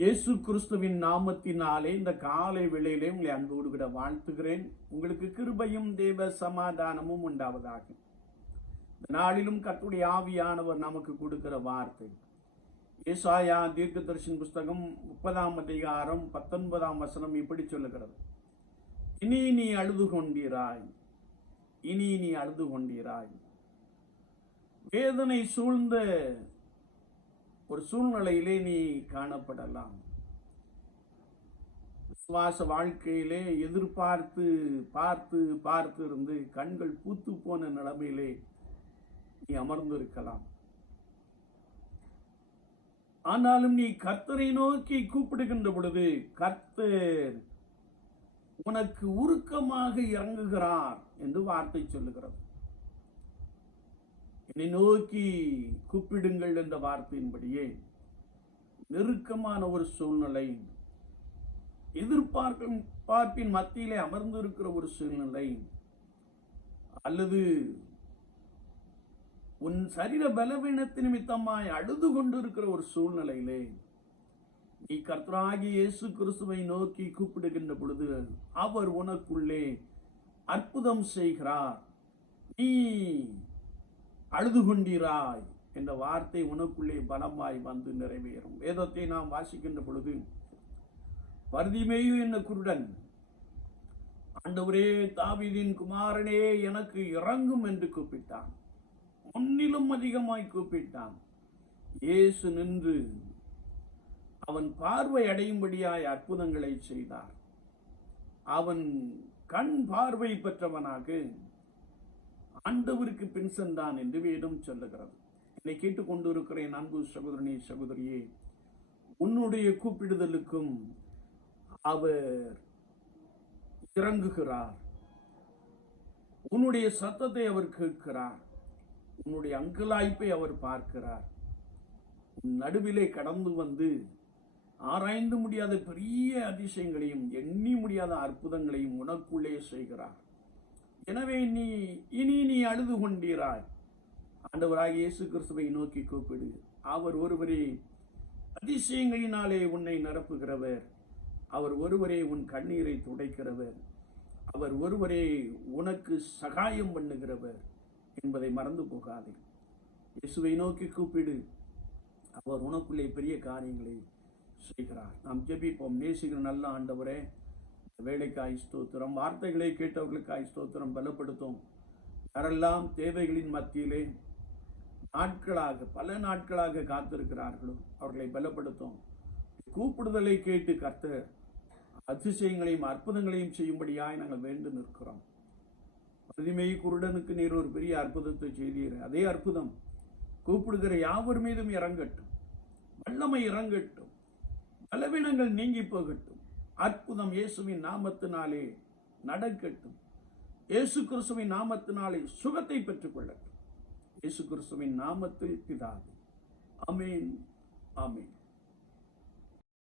இயேசு கிறிஸ்துவின் நாமத்தினாலே இந்த காலை வேளையிலே உங்களை அன்போடு விட வாழ்த்துகிறேன். உங்களுக்கு கிருபையும் தேவ சமாதானமும் உண்டாவதாக. இந்த நாளிலும் கத்துடைய ஆவியானவர் நமக்கு கொடுக்கிற வார்த்தை. ஏசாயா தீர்க்க தரிசன் புஸ்தகம் முப்பதாம் அதிகாரம் பத்தொன்பதாம் வசனம் இப்படி சொல்லுகிறது. இனி நீ அழுது கொண்டீராய். இனி நீ அழுது கொண்டீராய். வேதனை சூழ்ந்த ஒரு சூழ்நிலையிலே நீ காணப்படலாம். விசுவாச வாழ்க்கையிலே எதிர்பார்த்து பார்த்து பார்த்து இருந்து கண்கள் பூத்து போன நிலைமையிலே நீ அமர்ந்திருக்கலாம். ஆனாலும் நீ கர்த்தரை நோக்கி கூப்பிடுகின்ற பொழுது கர்த்தர் உனக்கு உருக்கமாக இறங்குகிறார் என்று வார்த்தை சொல்லுகிறது. என்னை நோக்கி கூப்பிடுங்கள் என்ற வார்த்தையின்படியே நெருக்கமான ஒரு சூழ்நிலை எதிர்பார்க்கும் பார்ப்பின் மத்தியிலே அமர்ந்திருக்கிற ஒரு சூழ்நிலை அல்லது உன் சரீர பலவீனத்து நிமித்தமாய் அழுது கொண்டிருக்கிற ஒரு சூழ்நிலையிலே நீ கர்த்தராகி இயேசு கிறிஸ்துவை நோக்கி கூப்பிடுகின்ற பொழுது அவர் உனக்குள்ளே அற்புதம் செய்கிறார். நீ அழுது கொண்டீராய் என்ற வார்த்தை உனக்குள்ளே பலமாய் வந்து நிறைவேறும். வேதத்தை நாம் வாசிக்கின்ற பொழுது பருதிமேயு என்ன குருடன்? ஆண்டவரே தாவிதின் குமாரனே எனக்கு இறங்கும் என்று கூப்பிட்டான். முன்னிலும் அதிகமாய் கூப்பிட்டான். இயேசு நின்று அவன் பார்வை அடையும்படியாய் அற்புதங்களை செய்தார். அவன் கண் பார்வை பெற்றவனாக ஆண்டவருக்கு பென்ஷன் தான் என்று வேதம் சொல்லுகிறது. என்னை கேட்டுக்கொண்டிருக்கிற என் அன்பு சகோதரனே சகோதரியே. உன்னுடைய கூப்பிடுதலுக்கும் அவர் இறங்குகிறார். உன்னுடைய சத்தத்தை அவர் கேட்கிறார். உன்னுடைய அங்கலாய்ப்பை அவர் பார்க்கிறார். நடுவிலே கடந்து வந்து ஆராய்ந்து முடியாத பெரிய அதிசயங்களையும் எண்ணி முடியாத அற்புதங்களையும் உனக்குள்ளே செய்கிறார். எனவே நீ இனி நீ அழுது கொண்டீராய் ஆண்டவராக இயேசு கிறிஸ்துவை நோக்கி கூப்பிடு. அவர் ஒருவரே அதிசயங்களினாலே உன்னை நிரப்புகிறவர். அவர் ஒருவரே உன் கண்ணீரை துடைக்கிறவர். அவர் ஒருவரே உனக்கு சகாயம் பண்ணுகிறவர் என்பதை மறந்து போகாதே. இயேசுவை நோக்கி கூப்பிடு. அவர் உனக்குள்ளே பெரிய காரியங்களை செய்கிறார். நாம் ஜெபிப்போம். நேசிக்கிற நல்ல ஆண்டவரே வேலைக்காய் ஸ்தோத்திரம் வார்த்தைகளை கேட்டவர்களுக்காய் ஸ்தோத்திரம் பலப்படுத்தும். யாரெல்லாம் தேவைகளின் மத்தியிலே நாட்களாக பல நாட்களாக காத்திருக்கிறார்களோ அவர்களை பலப்படுத்தும். கூப்பிடுதலை கேட்டு கர்த்தர் அதிசயங்களையும் அற்புதங்களையும் செய்யும்படியாய் நாங்கள் வேண்டு நிற்கிறோம். பிரதிமை குருடனுக்கு நீர் ஒரு பெரிய அற்புதத்தை செய்தீர். அதே அற்புதம் கூப்பிடுகிற யாவர் மீதும் இறங்கட்டும். வல்லமை இறங்கட்டும். பலவீனங்கள் நீங்கி போகட்டும். அற்புதம் இயேசுவின் நாமத்தினாலே நடக்கட்டும். இயேசு கிறிஸ்துவின் நாமத்தினாலே சுகத்தை பெற்றுக் கொள்ளட்டும் இயேசு கிறிஸ்துவின் நாமத்தில் பிதாவே. அமேன் அமீன்